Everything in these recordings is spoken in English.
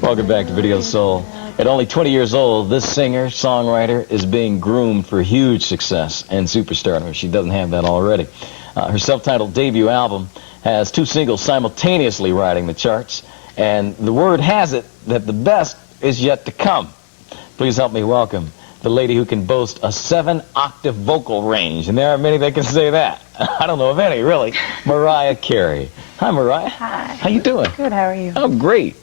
Welcome back to Video Soul. At only 20 years old, this singer, songwriter is being groomed for huge success and superstardom if she doesn't have that already. Her self-titled debut album has 2 singles simultaneously riding the charts, and the word has it that the best is yet to come. Please help me welcome the lady who can boast a 7-octave vocal range, and there are many that can say that. I don't know of any, really. Mariah Carey. Hi, Mariah. Hi. How you doing? Good, how are you? Oh, great.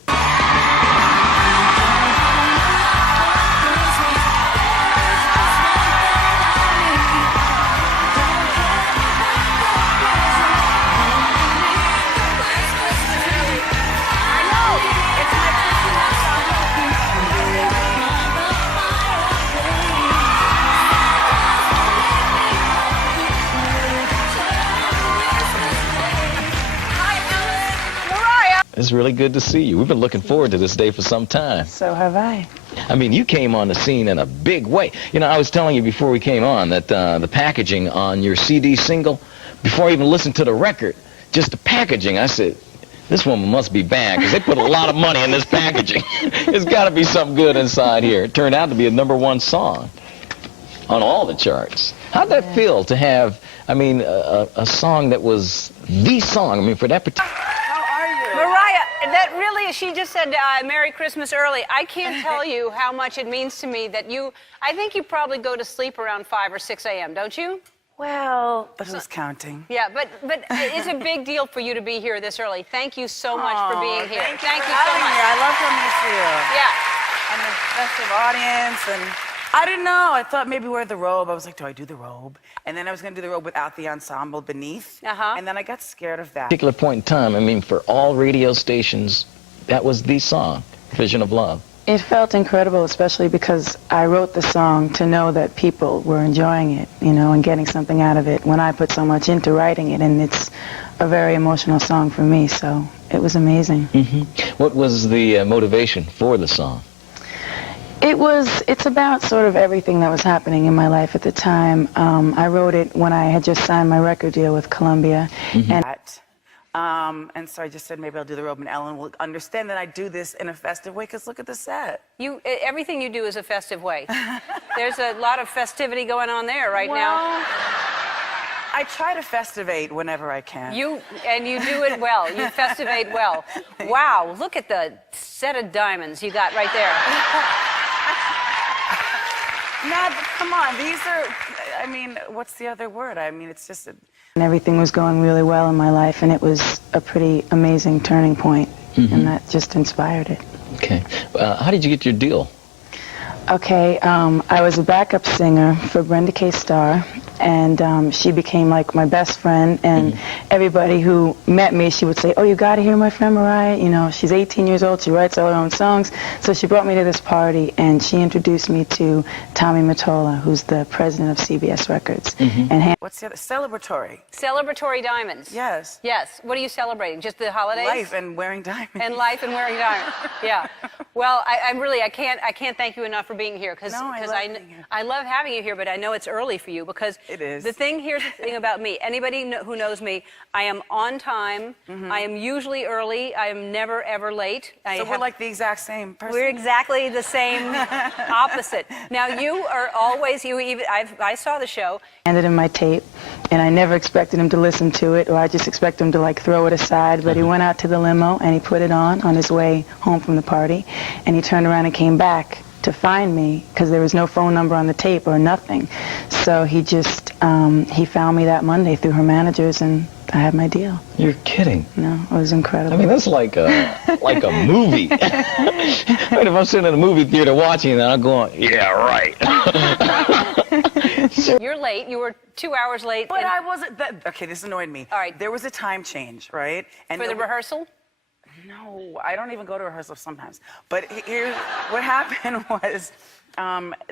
It's really good to see you. We've been looking forward to this day for some time. So have I. I mean, you came on the scene in a big way. You know, I was telling you before we came on that the packaging on your CD single, before I even listened to the record, just the packaging, I said, this woman must be bad, because they put a lot of money in this packaging. There's got to be something good inside here. It turned out to be a #1 song on all the charts. How'd that feel to have, I mean, a song that was the song, I mean, for that particular... Mariah, that really, she just said Merry Christmas early. I can't tell you how much it means to me that I think you probably go to sleep around 5 or 6 a.m., don't you? Well, but who's counting? Yeah, but it's a big deal for you to be here this early. Thank you so much for being here. Thank you so much. I love coming to see you. Yeah. And the festive audience, and I didn't know. I thought maybe wear the robe. I was like, do I do the robe? And then I was going to do the robe without the ensemble beneath. And then I got scared of that. Particular point in time, I mean, for all radio stations, that was the song, Vision of Love. It felt incredible, especially because I wrote the song to know that people were enjoying it, you know, and getting something out of it when I put so much into writing it, and it's a very emotional song for me, so it was amazing. What was the motivation for the song? It's about sort of everything that was happening in my life at the time. I wrote it when I had just signed my record deal with Columbia. And so I just said, maybe I'll do the robe, and Ellen will understand that I do this in a festive way, because look at the set. Everything you do is a festive way. There's a lot of festivity going on there right now. I try to festivate whenever I can. And you do it well. You festivate well. Wow, look at the set of diamonds you got right there. Now, come on, these are, I mean, what's the other word? I mean, it's just And everything was going really well in my life, and it was a pretty amazing turning point, and that just inspired it. Okay. How did you get your deal? Okay, I was a backup singer for Brenda K. Starr, and she became like my best friend, and everybody who met me, she would say, oh, you got to hear my friend Mariah, you know, she's 18 years old, she writes all her own songs. So she brought me to this party, and she introduced me to Tommy Mottola, who's the president of CBS Records. And what's the other? Celebratory. Celebratory diamonds. Yes. Yes. What are you celebrating? Just the holidays? Life and wearing diamonds. And life and wearing diamonds. Yeah. Well, I can't thank you enough for being here, because I love having you here, but I know it's early for you, because it is. Here's the thing about me. Anybody who knows me, I am on time. I am usually early. I am never ever late. So we're like the exact same person. We're exactly the same opposite. Now you are always I saw the show. Handed him my tape, and I never expected him to listen to it, or I just expect him to like throw it aside. But he went out to the limo and he put it on his way home from the party, and he turned around and came back to find me, because there was no phone number on the tape or nothing. So he just he found me that Monday through her managers, and I had my deal. You're kidding. No, it was incredible. I mean, that's like a movie. I mean, if I'm sitting in a movie theater watching that, I'm going, yeah, right. You're late. You were 2 hours late. But I wasn't. Okay, this annoyed me. All right. There was a time change, right? And for the rehearsal? No, I don't even go to rehearsal sometimes. But here's what happened was,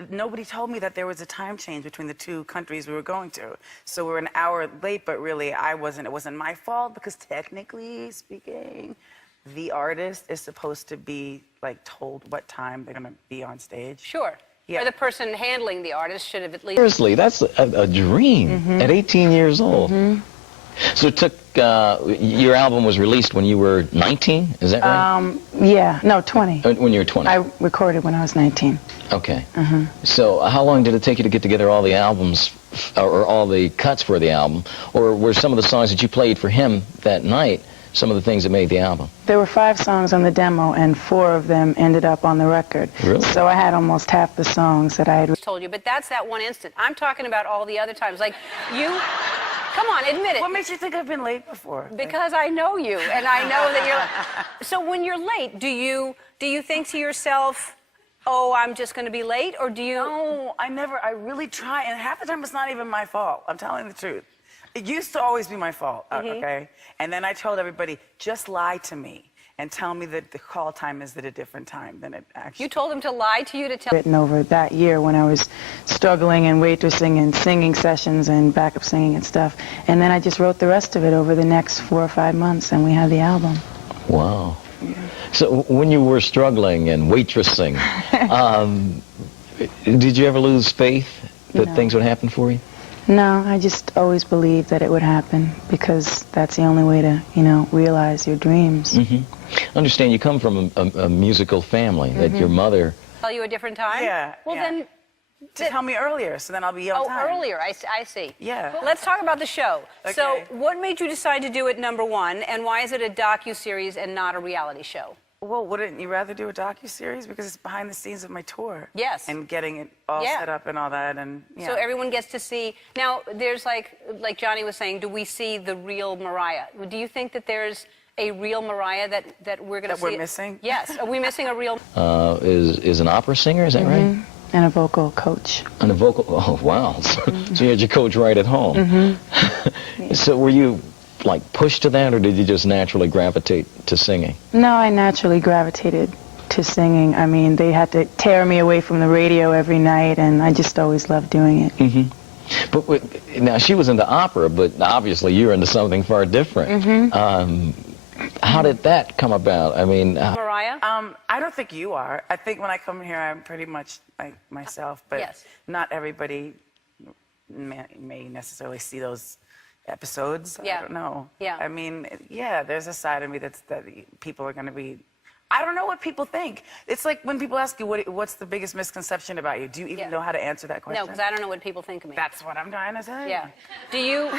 nobody told me that there was a time change between the 2 countries we were going to. So we were an hour late, but really it wasn't my fault, because technically speaking, the artist is supposed to be like told what time they're gonna be on stage. Sure. Yeah. Or the person handling the artist should have at least... Seriously, that's a dream at 18 years old. So it took, your album was released when you were 19, is that right? Yeah, no, 20. When you were 20? I recorded when I was 19. Okay. So how long did it take you to get together all the albums, or all the cuts for the album? Or were some of the songs that you played for him that night some of the things that made the album? There were 5 songs on the demo, and 4 of them ended up on the record. Really? So I had almost half the songs that I had Told you, but that's that one instant. I'm talking about all the other times. Like, you, come on, admit it. What makes you think I've been late before? Because I know you, and I know that you're. So when you're late, do you think to yourself, "Oh, I'm just going to be late," or do you? No, I really try, and half the time it's not even my fault. I'm telling the truth. It used to always be my fault, okay? And then I told everybody, just lie to me and tell me that the call time is at a different time than it actually. You told them to lie to you to tell. written over that year when I was struggling and waitressing and singing sessions and backup singing and stuff. And then I just wrote the rest of it over the next 4 or 5 months, and we had the album. Wow. So when you were struggling and waitressing, did you ever lose faith that things would happen for you? No, I just always believed that it would happen because that's the only way to, realize your dreams. Understand you come from a musical family, that your mother... Tell you a different time? Yeah. Well, yeah. then. Tell me earlier, so then I'll be on time. Oh, earlier. I see. Yeah. Well, let's talk about the show. Okay. So, what made you decide to do it #1, and why is it a docu-series and not a reality show? Well, wouldn't you rather do a docu-series? Because it's behind the scenes of my tour. Yes. And getting it all set up and all that, and yeah. So everyone gets to see. Now, there's like Johnny was saying, do we see the real Mariah? Do you think that there's a real Mariah that we're going to see? That we're missing? Yes. Are we missing a real? Is an opera singer, is that right? And a vocal coach. And a vocal... Oh, wow. So you had your coach right at home. So were you, like, pushed to that, or did you just naturally gravitate to singing? No, I naturally gravitated to singing. I mean, they had to tear me away from the radio every night, and I just always loved doing it. But now, she was into opera, but obviously you're into something far different. How did that come about? I mean... Mariah? I don't think you are. I think when I come here, I'm pretty much like myself, but not everybody may necessarily see those episodes. Yeah. I don't know. Yeah. I mean, yeah, there's a side of me that people are going to be... I don't know what people think. It's like when people ask you, what's the biggest misconception about you? Do you even know how to answer that question? No, because I don't know what people think of me. That's what I'm trying to say. Yeah. Do you,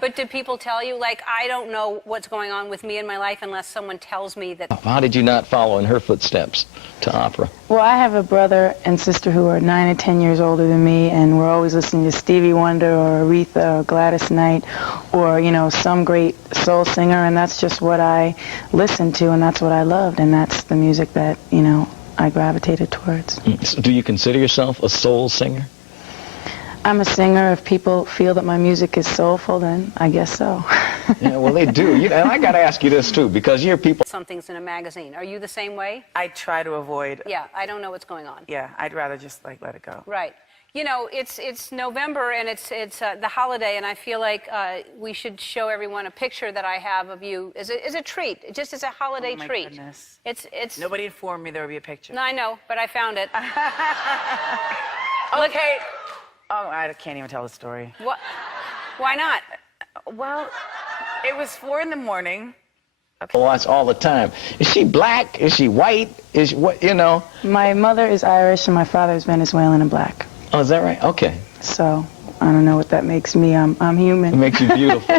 but do people tell you, like, I don't know what's going on with me in my life unless someone tells me that... How did you not follow in her footsteps to opera? Well, I have a brother and sister who are 9 and 10 years older than me, and we're always listening to Stevie Wonder or Aretha or Gladys Knight or, some great soul singer, and that's just what I listened to, and that's what I loved, and that's the music that, I gravitated towards. So do you consider yourself a soul singer? I'm a singer. If people feel that my music is soulful, then I guess so. Yeah, well, they do. And I got to ask you this, too, because you're people... Something's in a magazine. Are you the same way? I try to avoid... Yeah, I don't know what's going on. Yeah, I'd rather just, let it go. Right. It's November, and it's the holiday, and I feel like we should show everyone a picture that I have of you as a treat, just as a holiday treat. Oh, my goodness. It's... Nobody informed me there would be a picture. No, I know, but I found it. Okay. Oh, I can't even tell the story. What? Why not? Well, it was 4 in the morning. Okay. Watch all the time. Is she black? Is she white? Is what, My mother is Irish, and my father is Venezuelan and black. Oh, is that right? Okay. So, I don't know what that makes me. I'm human. It makes you beautiful.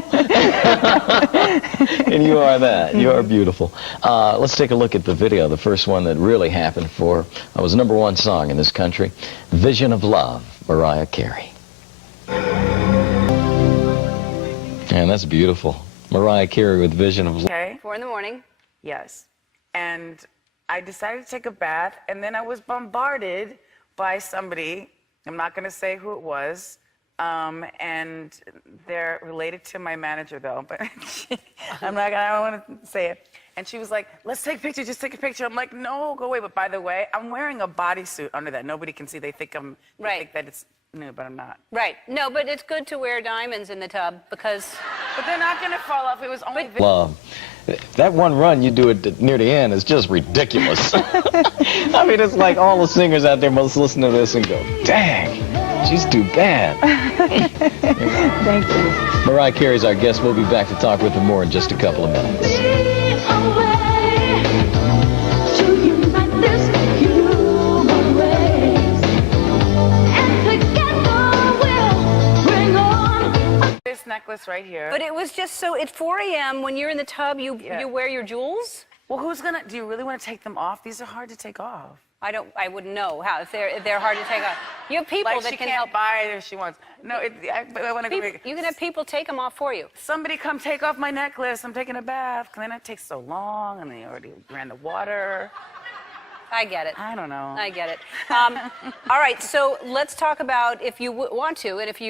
And you are that. You are beautiful. Let's take a look at the video, the first one that really happened for, was #1 song in this country, Vision of Love, Mariah Carey. And that's beautiful. Mariah Carey with Vision of Love. Okay. 4 in the morning. Yes. And I decided to take a bath, and then I was bombarded by somebody. I'm not going to say who it was. And they're related to my manager, though. But I don't want to say it. And she was like, let's take a picture. Just take a picture. I'm like, no, go away. But by the way, I'm wearing a bodysuit under that. Nobody can see. They think they think that it's new, but I'm not. Right. No, but it's good to wear diamonds in the tub because... But they're not going to fall off. It was only... Love. That one run you do it near the end is just ridiculous. I mean, it's like all the singers out there must listen to this and go, dang. She's too bad. Thank you. Mariah Carey's our guest. We'll be back to talk with her more in just a couple of minutes. This necklace right here. But it was just so, at 4 a.m. when you're in the tub, you wear your jewels? Well, do you really want to take them off? These are hard to take off. I wouldn't know how, if they're hard to take off. You have people Like that she can can't help. buy it if she wants. No, I want to go. You can have people take them off for you. Somebody come take off my necklace. I'm taking a bath. And then it takes so long, and they already ran the water. I get it. I don't know. I get it. All right, so let's talk about, if you want to, and if